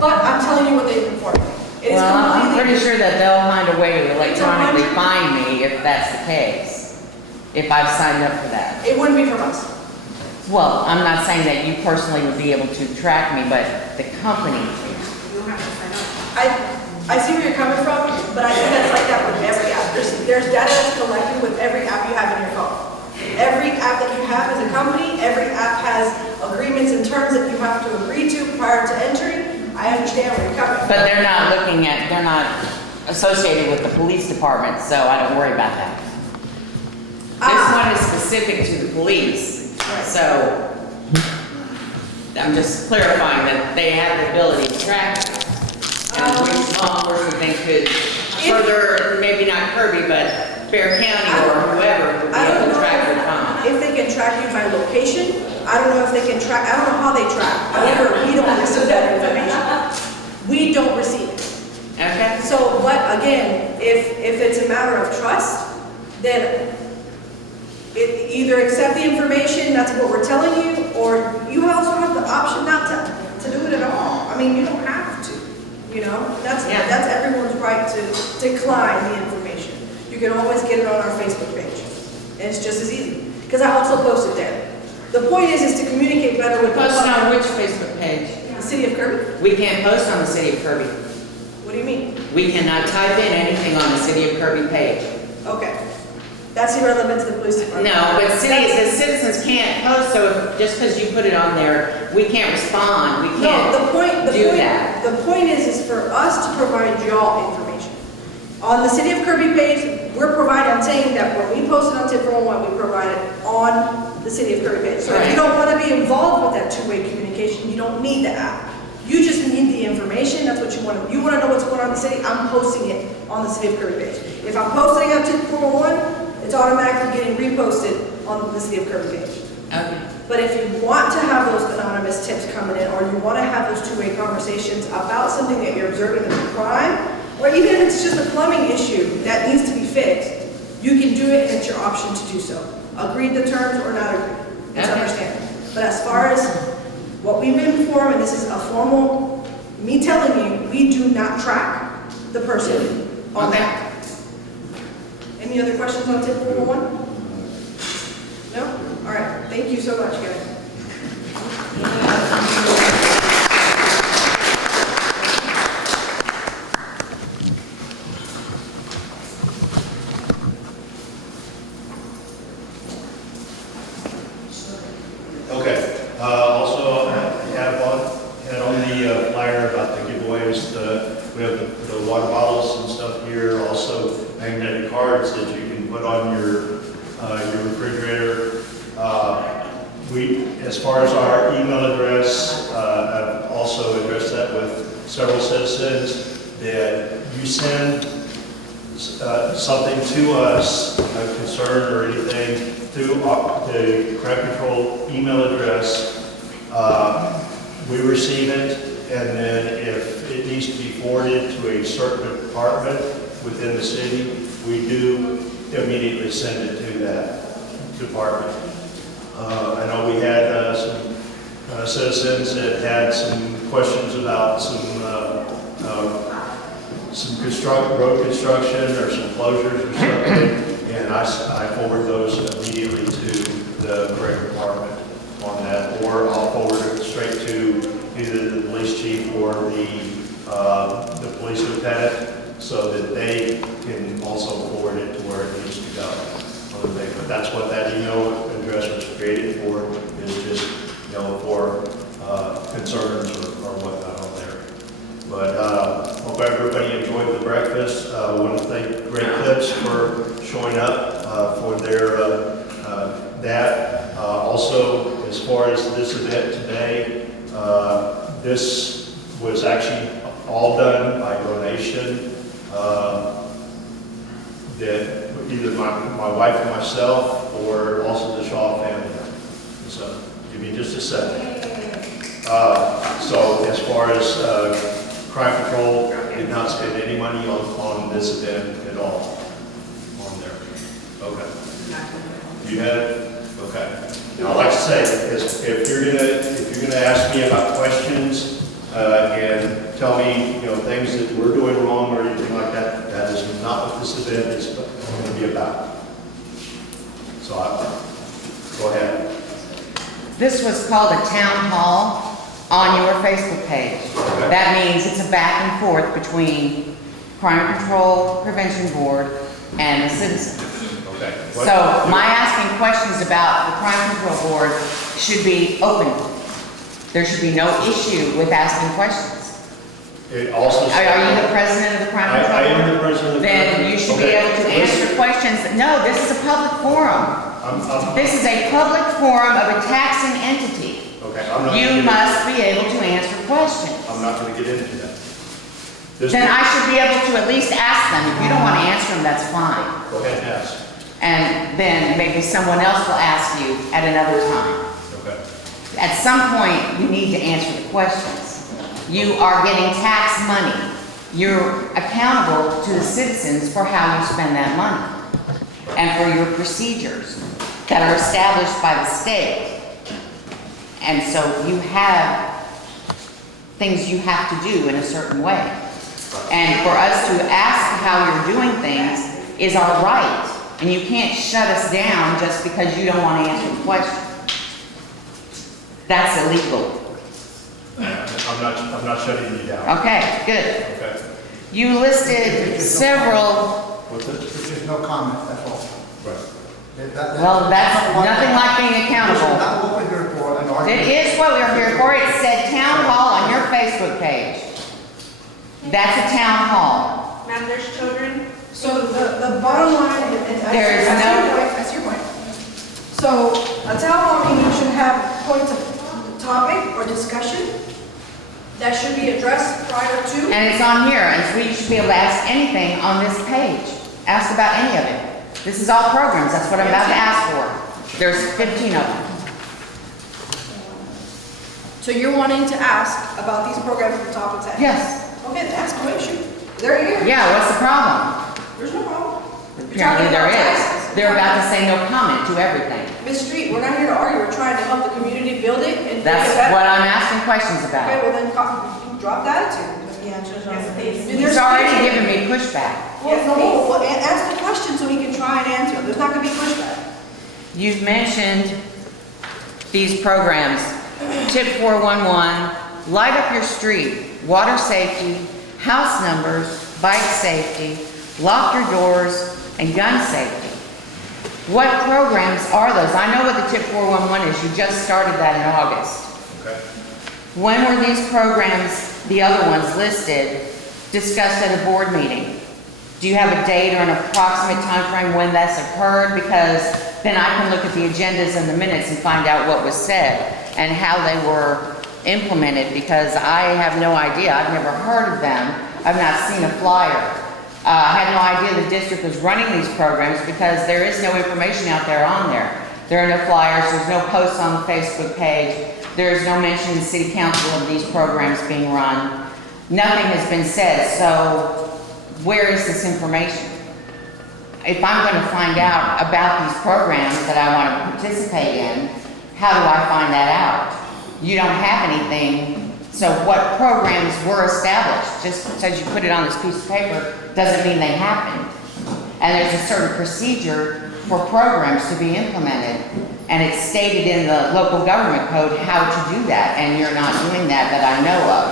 But I'm telling you what they've informed me. It is Well, I'm completely. pretty sure that they'll find a way to electronically find me if that's the case. If I've signed up for that. It wouldn't be from us. Well, I'm not saying that you personally would be able to track me, but the company. You'll have to sign up. I see where you're coming from, but I think that's like that with every app. There's data that's collected with every app you have in your phone. Every app that you have as a company, every app has agreements and terms that you have to agree to prior to entering. I understand where you're coming from. But they're not associated with the police department, so I don't worry about that. This one is specific to the police, Right. so I'm just clarifying that they have the ability to track it. And which law enforcement could further, maybe not Kirby, but Bear County or whoever would be I don't able to know track your phone. if they can track you by location. I don't know if they can track, I don't know how they track. However, we don't receive that information. We don't receive it. Okay? So, but again, if it's a matter of trust, then either accept the information, that's what we're telling you, or you also have the option not to do it at all. I mean, you don't have to, you know? That's everyone's right to decline the information. You can always get it on our Facebook page, and it's just as easy, because I also post it there. The point is to communicate better with the Post public. on which Facebook page? The city of Kirby? We can't post on the City of Kirby. What do you mean? We cannot type in anything on the City of Kirby page. Okay. That's irrelevant to the police department. No, but the citizens can't post, so just because you put it on there, we can't respond, we No, can't do that. the point is for us to provide y'all information. On the City of Kirby page, I'm saying that when we post it on Tip 411, we provide it on the City of Kirby page. So if you Right. don't want to be involved with that two-way communication, you don't need the app. You just need the information, that's what you want to, you want to know what's going on in the city, I'm posting it on the City of Kirby page. If I'm posting it on Tip 411, it's automatically getting reposted on the City of Kirby page. Okay. But if you want to have those anonymous tips coming in, or you want to have those two-way conversations about something that you're observing as a crime, or even if it's just a plumbing issue that needs to be fixed, you can do it and it's your option to do so. Agreed the terms or not agreed. It's Okay. understandable. But as far as what we've been informed, and this is a formal, me telling you, we do not track the person on Okay. that. Any other questions on tip 411? No? All right. Thank you so much, guys. Okay, also, I had on the flyer about the giveaways, we have the water bottles and stuff here, also magnetic cards that you can put on your refrigerator. As far as our email address, I've also addressed that with several citizens, that you send something to us, a concern or anything, through the crime control email address. We receive it, and then if it needs to be forwarded to a certain department within the city, we do immediately send it to that department. I know we had some citizens that had some questions about some road construction or some closures or something, and I forward those immediately to the correct department on that, or I'll forward it straight to either the police chief or the police lieutenant, so that they can also forward it to where it needs to go. But that's what that email address was created for, is just, for concerns or whatnot on there. But hope everybody enjoyed the breakfast. I want to thank Great Clips for showing up for their that. Also, as far as this event today, this was actually all done by donation. That either my wife and myself, or also the Shaw family. So, give me just a second. So, as far as crime control, did not spend any money on this event at all on there. Okay. You had it? Okay. Now, I'd like to say, if you're gonna ask me about questions and tell me, things that we're doing wrong or anything like that. That is not what this event is going to be about. So go ahead. This was called a town hall on your Facebook page. Okay. That means it's a back and forth between Crime Control Prevention Board and the citizens. Okay. So my asking questions about the Crime Control Board should be open. There should be no issue with asking questions. It also. Are you the president of the Crime Control I Board? am the president of the. Then you should be able to answer questions. No, this is a public forum. This is a public forum of a taxing entity. Okay, I'm not. You must be able to answer questions. I'm not going to get into that. Then I should be able to at least ask them. If you don't want to answer them, that's fine. Go ahead and ask. And then maybe someone else will ask you at another time. Okay. At some point, you need to answer the questions. You are getting tax money. You're accountable to the citizens for how you spend that money and for your procedures that are established by the state. And so you have things you have to do in a certain way. And for us to ask how you're doing things is our right. And you can't shut us down just because you don't want to answer the question. That's illegal. I'm not shutting you down. Okay, good. Okay. You listed several, What's it? There's no comment, that's all. Right. well, that's nothing like being accountable. Not what we're here for, an It argument. is what we're here for. It said town hall on your Facebook page. That's a town hall. Ma'am, there's children. So the bottom line, and There is no- that's your point. So a town hall meeting should have points of topic or discussion that should be addressed prior to. And it's on here, and so you should be able to ask anything on this page. Ask about any of it. This is all programs, that's what I'm about to ask for. There's 15 of them. So you're wanting to ask about these programs at the top of the text? Yes. Okay, then ask away, shoot. They're here. Yeah, what's the problem? There's no problem. Apparently there is. They're about to say no comment to everything. Miss Street, we're not here to argue, we're trying to help the community build it and make it That's better. what I'm asking questions Okay, about. well then, drop the attitude. Yes, please. He's already given me pushback. Well, no, well, ask the question so he can try and answer. There's not gonna be pushback. You've mentioned these programs, Tip 411, Light Up Your Street, Water Safety, House Numbers, Bike Safety, Lock Your Doors, and Gun Safety. What programs are those? I know what the Tip 411 is. You just started that in August. Okay. When were these programs, the other ones listed, discussed at a board meeting? Do you have a date or an approximate time frame when that's occurred? Because then I can look at the agendas and the minutes and find out what was said and how they were implemented, because I have no idea. I've never heard of them. I've not seen a flyer. I had no idea the district was running these programs because there is no information out there on there. There are no flyers, there's no posts on the Facebook page, there's no mention in city council of these programs being run. Nothing has been said, so where is this information? If I'm going to find out about these programs that I want to participate in, how do I find that out? You don't have anything, so what programs were established? Just because you put it on this piece of paper doesn't mean they happened. And there's a certain procedure for programs to be implemented, and it's stated in the local government code how to do that, and you're not doing that I know of.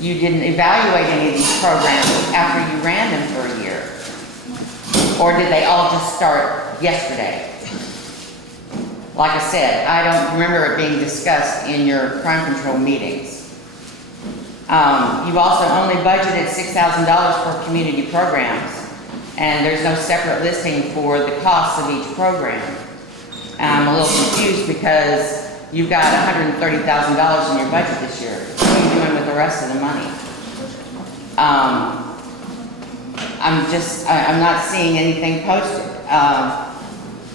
You didn't evaluate any of these programs after you ran them for a year. Or did they all just start yesterday? Like I said, I don't remember it being discussed in your crime control meetings. You've also only budgeted $6,000 for community programs, and there's no separate listing for the costs of each program. And I'm a little confused because you've got $130,000 in your budget this year. What are you doing with the rest of the money? I'm not seeing anything posted.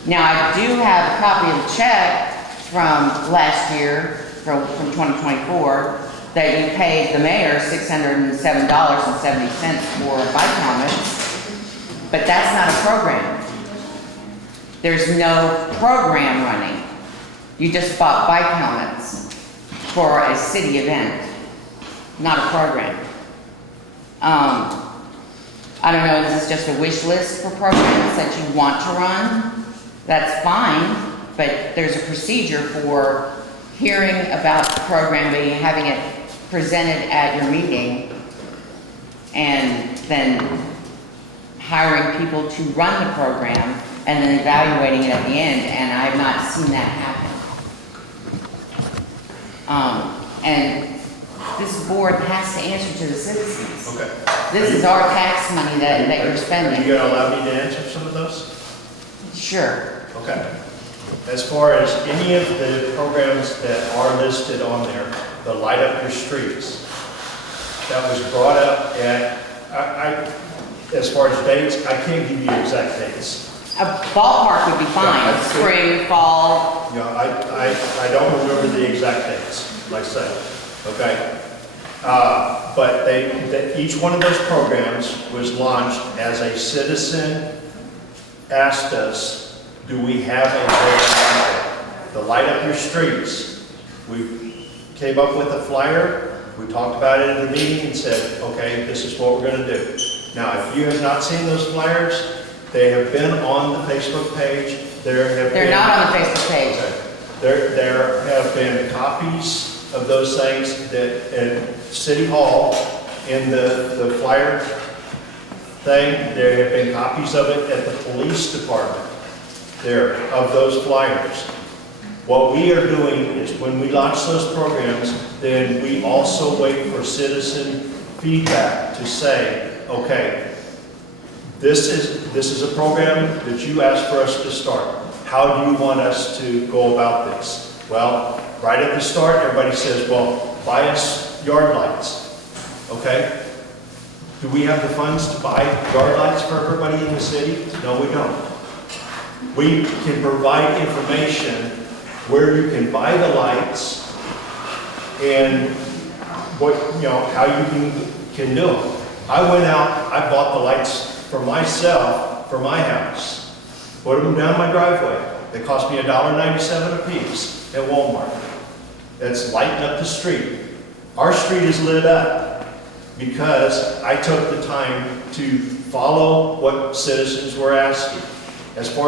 Now, I do have a copy of the check from last year, from 2024, that you paid the mayor $607.70 for bike helmets, but that's not a program. There's no program running. You just bought bike helmets. for a city event, not a program. I don't know, is this just a wish list for programs that you want to run? That's fine, but there's a procedure for hearing about the program, having it presented at your meeting, and then hiring people to run the program, and then evaluating it at the end, and I've not seen that happen. And this board has to answer to the citizens. Okay. This is our tax money that you're Are you spending. gonna allow me to answer some of those? Sure. Okay. As far as any of the programs that are listed on there, the Light Up Your Streets, that was brought up at, as far as dates, I can't give you exact dates. A ballpark would be Yeah, fine, I'd say- spring, fall. You know, I don't remember the exact dates, like I said, okay? But each one of those programs was launched as a citizen asked us, do we have a program to Light Up Your Streets? We came up with a flyer, we talked about it in the meeting and said, okay, this is what we're gonna do. Now, if you have not seen those flyers, they have been on the Facebook page. They're not on the Facebook page. Okay. There have been copies of those things that at City Hall in the flyer thing. There have been copies of it at the police department there of those flyers. What we are doing is when we launch those programs, then we also wait for citizen feedback to say, okay, this is a program that you asked for us to start. How do you want us to go about this? Well, right at the start, everybody says, well, buy us yard lights. Okay? Do we have the funds to buy yard lights for everybody in the city? No, we don't. We can provide information where you can buy the lights and what, how you can do them. I went out, I bought the lights for myself, for my house, put them down my driveway. They cost me $1.97 a piece at Walmart. That's lighting up the street. Our street is lit up because I took the time to follow what citizens were asking. As far